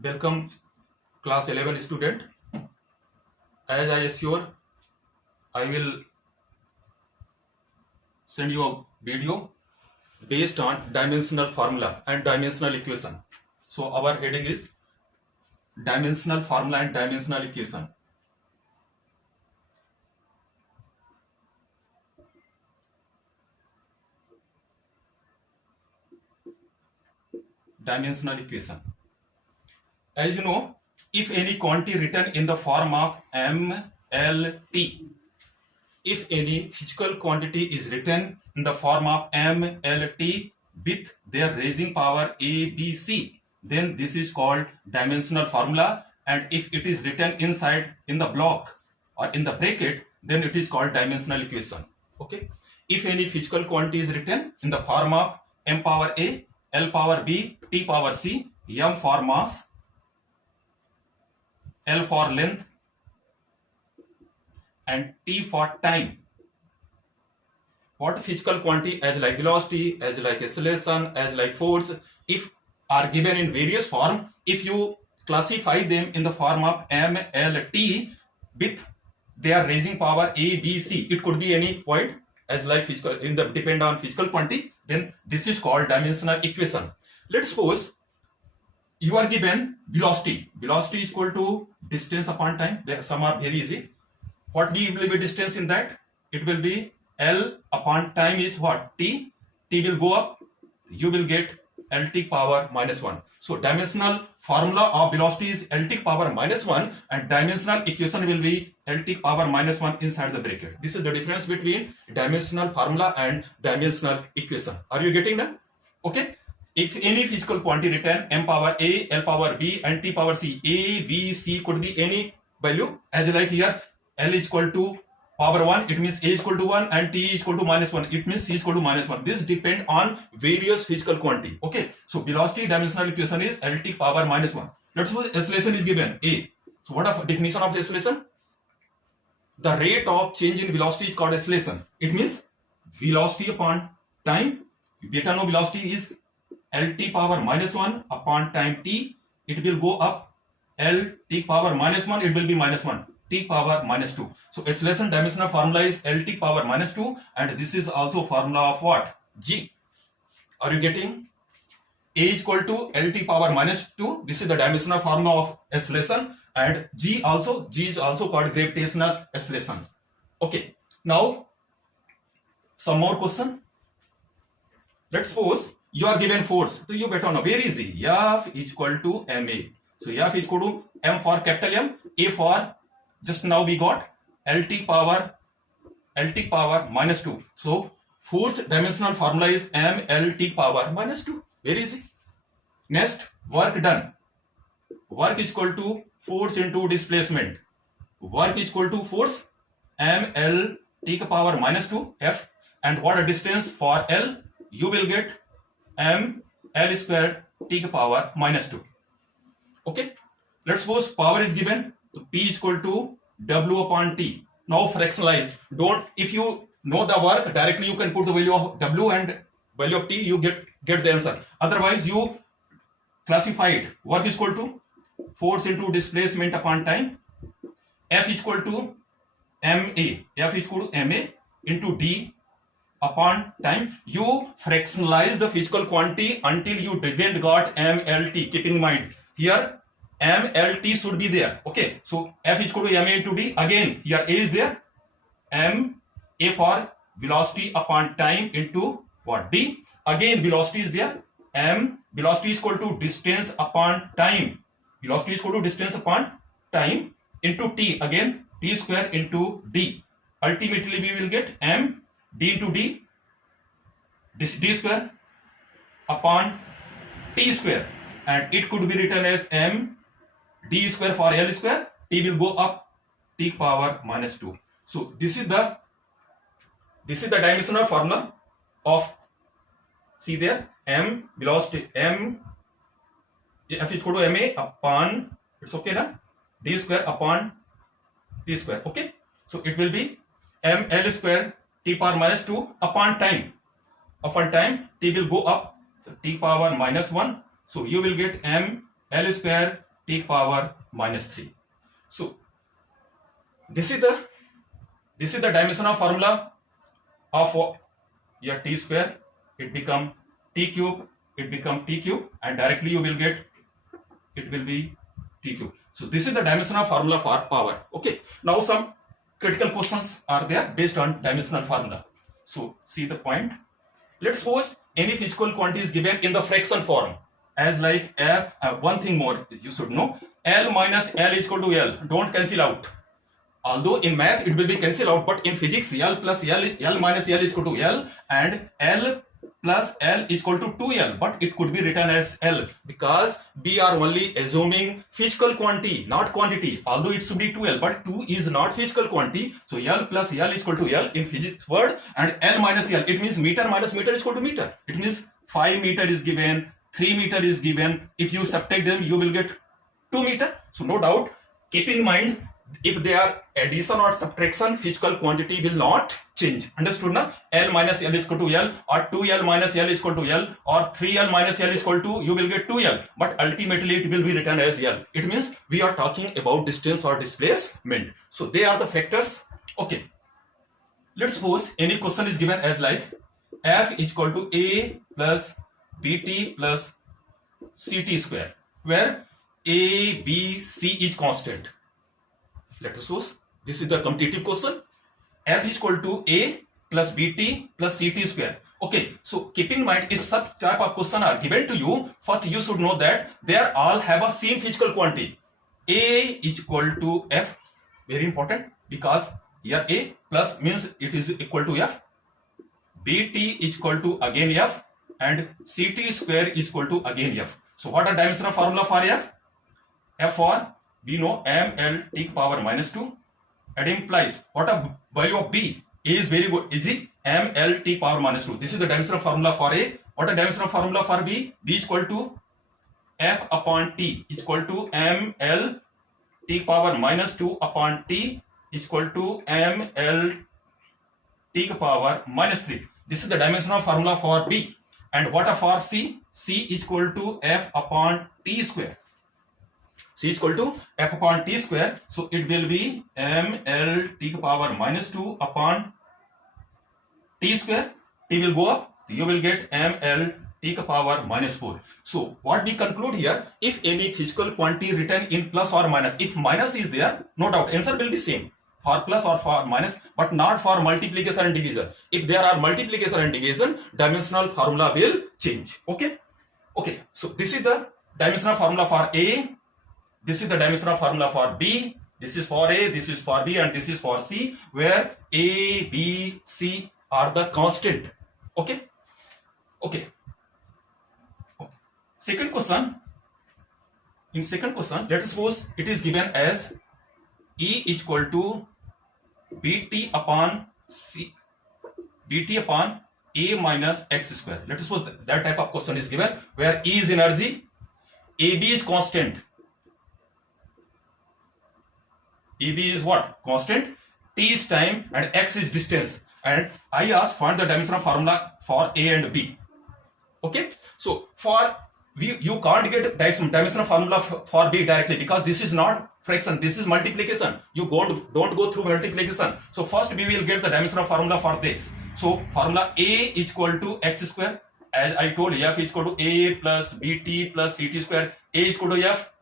Welcome class 11 student. As I assure, I will send you a video based on dimensional formula and dimensional equation. So our heading is dimensional formula and dimensional equation. Dimensional equation. As you know, if any quantity written in the form of MLT, if any physical quantity is written in the form of MLT with their raising power ABC, then this is called dimensional formula. And if it is written inside in the block or in the bracket, then it is called dimensional equation. Okay. If any physical quantity is written in the form of M power A, L power B, T power C, M for mass, L for length, and T for time. What physical quantity as like velocity, as like acceleration, as like force, if are given in various form, if you classify them in the form of MLT with their raising power A, B, C, it could be any point as like physical in the depend on physical quantity, then this is called dimensional equation. Let's suppose you are given velocity. Velocity is equal to distance upon time. Some are very easy. What will be distance in that? It will be L upon time is what? T. T will go up. You will get LT power minus 1. So dimensional formula of velocity is LT power minus 1 and dimensional equation will be LT power minus 1 inside the bracket. This is the difference between dimensional formula and dimensional equation. Are you getting that? Okay. If any physical quantity written M power A, L power B and T power C, A, B, C could be any value as like here L is equal to power 1, it means A is equal to 1 and T is equal to minus 1, it means C is equal to minus 1. This depend on various physical quantity. Okay, so velocity dimensional equation is LT power minus 1. Let's suppose acceleration is given A. So what of definition of acceleration? The rate of change in velocity is called acceleration. It means velocity upon time. Beta no velocity is LT power minus 1 upon time T. It will go up LT power minus 1, it will be minus 1. T power minus 2. So acceleration dimensional formula is LT power minus 2 and this is also formula of what? G. Are you getting? A is equal to LT power minus 2. This is the dimensional formula of acceleration and G is also called gravitational acceleration. Okay. Now some more question. Let's suppose you are given force. So you better know, very easy. F is equal to ma. So F is equal to M for capital M, A for just now we got LT power minus 2. So force dimensional formula is MLT power minus 2. Very easy. Next, work done. Work is equal to force into displacement. Work is equal to force MLT power minus 2 F. And what a distance for L? You will get M L square T power minus 2. Okay. Let's suppose power is given. So P is equal to W upon T. Now fractionalize. If you know the work, directly you can put the value of W and value of T, you get the answer. Otherwise, you classify it. Work is equal to force into displacement upon time. F is equal to MA. F is equal to MA into D upon time. You fractionalize the physical quantity until you didn't got MLT. Keep in mind here MLT should be there. Okay, so F is equal to MA into D. Again, here A is there. M A for velocity upon time into what? D. Again, velocity is there. M velocity is equal to distance upon time. Velocity is equal to distance upon time into T. Again, T square into D. Ultimately, we will get M D into D. D square upon T square. And it could be written as M D square for L square, T will go up T power minus 2. So this is the dimensional formula of, see there, M velocity, M F is equal to MA upon, it's okay na, D square upon T square. Okay, so it will be M L square T power minus 2 upon time. Upon time T will go up, so T power minus 1. So you will get M L square t power minus 3. So this is the dimensional formula of your t square. It become t cube, and directly you will get it will be t cube. So this is the dimensional formula for power. Okay, now some critical questions are there based on dimensional formula. So see the point. Let's suppose any physical quantity is given in the fraction form as like F. One thing more you should know, L minus L is equal to L. Don't cancel out. Although in math it will be cancel out, but in physics L plus L minus L is equal to L, and L plus L is equal to 2L, but it could be written as L because we are only assuming physical quantity, not quantity. Although it should be 2L, but 2 is not physical quantity. So L plus L is equal to L in physics word, and L minus L, it means meter minus meter is equal to meter. It means 5 meter is given, 3 meter is given. If you subtract them, you will get 2 meter. So no doubt, keep in mind, if they are addition or subtraction, physical quantity will not change. Understood na? L minus L is equal to L, or 2L minus L is equal to L, or 3L minus L is equal to, you will get 2L, but ultimately it will be written as L. It means we are talking about distance or displacement. So they are the factors. Okay, let's suppose any question is given as like F is equal to A plus BT plus CT square, where A, B, C is constant. Let us suppose this is the competitive question. F is equal to A plus BT plus CT square. Okay, so keep in mind, if such type of question are given to you, first you should know that they are all have a same physical quantity. A is equal to F, very important, because here A plus means it is equal to F, BT is equal to again F, and CT square is equal to again F. So what are dimensional formula for F? F for, we know, ml t power minus 2. It implies what a value of B. A is very good, easy, ml t power minus 2. This is the dimensional formula for A. What a dimensional formula for B? B is equal to F upon T is equal to ml t power minus 2 upon T is equal to ml t power minus 3. This is the dimensional formula for B. And what for C? C is equal to F upon T square. C is equal to F upon T square. So it will be ml t power minus 2 upon T square. T will go up. You will get ml t power minus 4. So what we conclude here, if any physical quantity written in plus or minus, if minus is there, no doubt answer will be same for plus or for minus, but not for multiplication and division. If there are multiplication and division, dimensional formula will change. Okay. Okay. So this is the dimensional formula for A. This is the dimensional formula for B. This is for A, this is for B, and this is for C, where A, B, C are the constant. Okay. Okay. Second question. In second question, let us suppose it is given as E is equal to BT upon C, BT upon A minus X square. Let us suppose that type of question is given, where E is energy, AB is constant. AB is what? Constant. T is time, and X is distance. And I ask find the dimensional formula for A and B. Okay. So for you can't get dimensional formula for B directly, because this is not fraction, this is multiplication. You don't go through multiplication. So first we will get the dimensional formula for this. So formula A is equal to X square. As I told you, F is equal to A plus BT plus CT square. A is equal to F,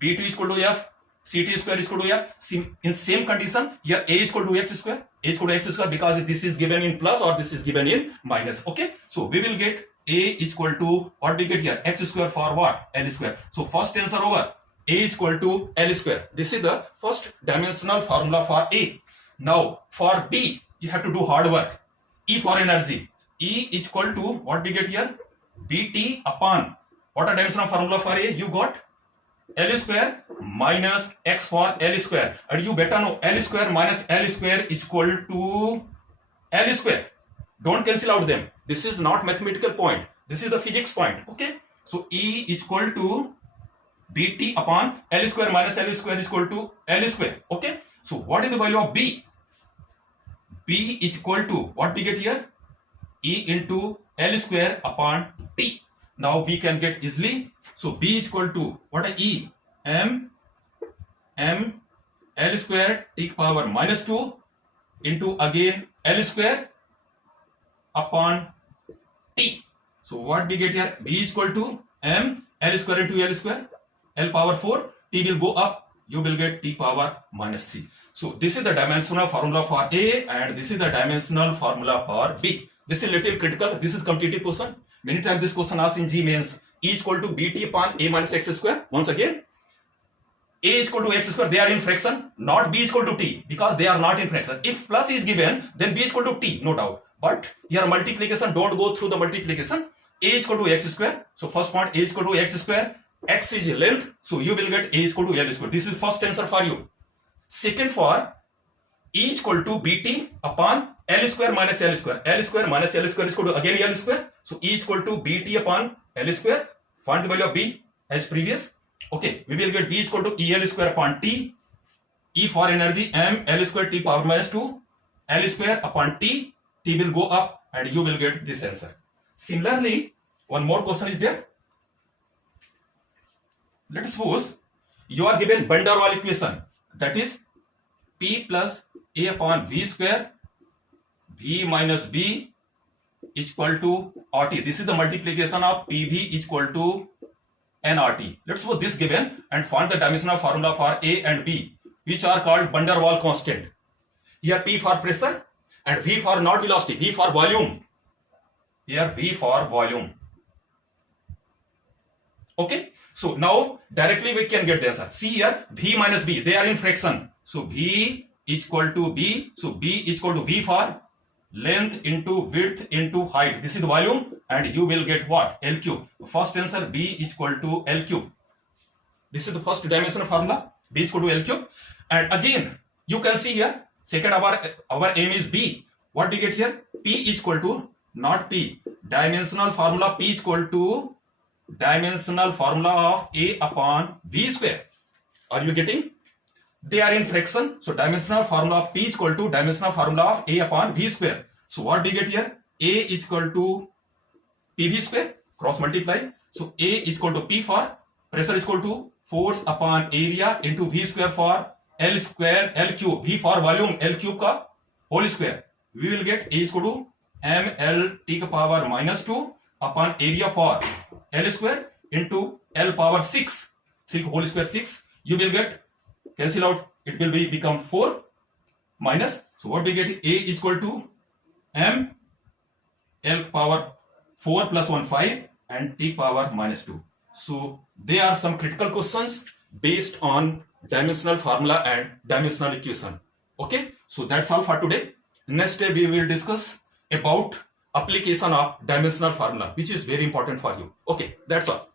BT is equal to F, CT square is equal to F. In same condition, here A is equal to X square. A is equal to X square because this is given in plus or this is given in minus. Okay. So we will get A is equal to, what we get here? X square for what? L square. So first answer over. A is equal to L square. This is the first dimensional formula for A. Now for B, you have to do hard work. E for energy. E is equal to, what we get here? BT upon, what a dimensional formula for A? You got L square minus X for L square. And you better know L square minus L square is equal to L square. Don't cancel out them. This is not mathematical point. This is the physics point. Okay. So E is equal to BT upon L square minus L square is equal to L square. Okay. So what is the value of B? B is equal to, what we get here? E into L square upon T. Now we can get easily. So B is equal to, what is E? m L square t power minus 2 into again L square upon t. So what we get here? B is equal to m L square into L square, L power 4, t will go up, you will get t power minus 3. So this is the dimensional formula for A and this is the dimensional formula for B. This is little critical. This is competitive question. Many times this question asked in G means E is equal to bt upon A minus x square. Once again, A is equal to x square, they are in fraction, not B is equal to t, because they are not in fraction. If plus is given, then B is equal to t, no doubt. But here multiplication, don't go through the multiplication. A is equal to x square. So first point, A is equal to x square. X is length, so you will get A is equal to L square. This is first answer for you. Second for E is equal to bt upon L square minus L square. L square minus L square is equal to again L square. So E is equal to bt upon L square. Find the value of B as previous. Okay, we will get B is equal to EL square upon T. E for energy, m L square T power minus 2. L square upon T. T will go up and you will get this answer. Similarly, one more question is there. Let us suppose you are given van der Waals equation, that is P plus A upon V square, V minus B is equal to RT. This is the multiplication of PV is equal to nRT. Let's suppose this given and find the dimensional formula for A and B, which are called van der Waals constant. Here P for pressure and V for not velocity, V for volume. Here V for volume. Okay, so now directly we can get the answer. See here, V minus B, they are in fraction. So V is equal to B. So B is equal to V for length into width into height. This is the volume and you will get what? L cube. First answer, B is equal to L cube. This is the first dimensional formula. B is equal to L cube. And again, you can see here, second our aim is B. What we get here? P is equal to, not P. Dimensional formula P is equal to dimensional formula of A upon V square. Are you getting? They are in fraction. So dimensional formula of P is equal to dimensional formula of A upon V square. So what we get here? A is equal to PV square, cross multiply. So A is equal to P for pressure is equal to force upon area into V square for L square, L cube. V for volume, L cube ka whole square. We will get A is equal to ml t ka power minus 2 upon area for L square into L power 6. 3 whole square 6. You will get, cancel out, it will become 4 minus. So what we get? A is equal to m L power 4 plus 1 5 and t power minus 2. So there are some critical questions based on dimensional formula and dimensional equation. Okay, so that's all for today. Next day we will discuss about application of dimensional formula, which is very important for you. Okay, that's all.